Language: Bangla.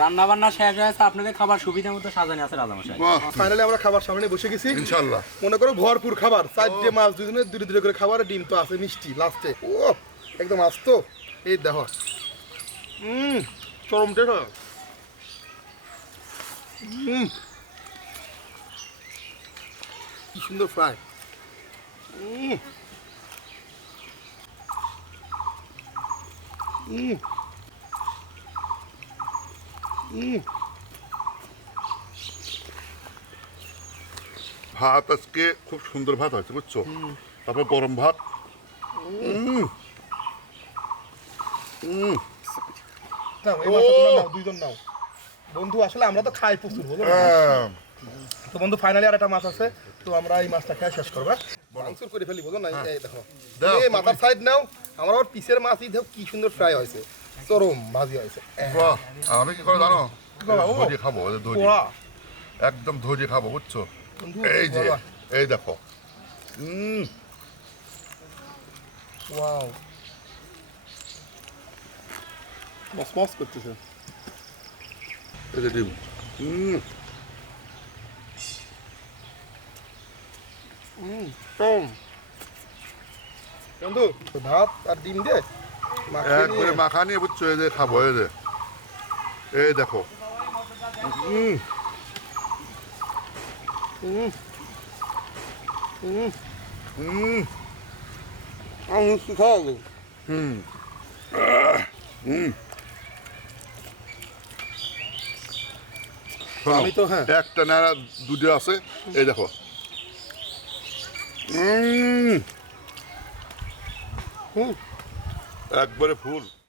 রান্না বান্না শেষ হয়েছে, আপনাদের খাবার সুবিধা মতো সাজানো আছে রাজামশাই। ফাইনালি আমরা খাবার সামনে বসে গেছি ইনশাআল্লাহ। মনে করো ভরপুর খাবার, 4টে মাছ, দুজনে দুটো দুটো করে খাবার, ডিম তো আছে, মিষ্টি লাস্টে। ও একদম আস্ত। এই দেখো চরম টেস্ট। কি সুন্দর ফ্রাই। ভাত আজকে খুব সুন্দর ভাত হয়েছে বুঝছো, তারপর গরম ভাত। নাও, এই মাছটা তোমরা নাও, দুইজন নাও। বন্ধু আসলে আমরা তো খাই প্রচুর, বলো না? তো বন্ধু ফাইনালি আর একটা মাছ আছে, তো আমরা এই মাছটা খেয়ে শেষ করবো। মাংসর করে ফেলি, বলো না? এই দেখো, দাও। এই মাথার সাইড নাও। আমার আবার পিসের মাছই দেখো কি সুন্দর ফ্রাই হয়েছে, চরম ভাজি হয়েছে। বাহ, আমি কি করে জানো, বাবা, ও। ধৈর্য খাবো, ধৈর্য পোড়া একদম ধৈর্য খাবো বুঝছো। বন্ধু, এই যে বাবা। এই দেখো, ওয়াও, মস করতেছে। এই যে ডিম। বন্ধু ভাত আর ডিম দিয়ে মাখিয়ে একবারে নিয়ে মাখা নিয়ে বুঝছো, এই যে খাবো, এই যে এই দেখো। আমি মিষ্টি খাওয়াবো। শোনো, আমি তো হ্যাঁ একটা নাড়া দুটো আছে, এই দেখো। একবারে ফুল।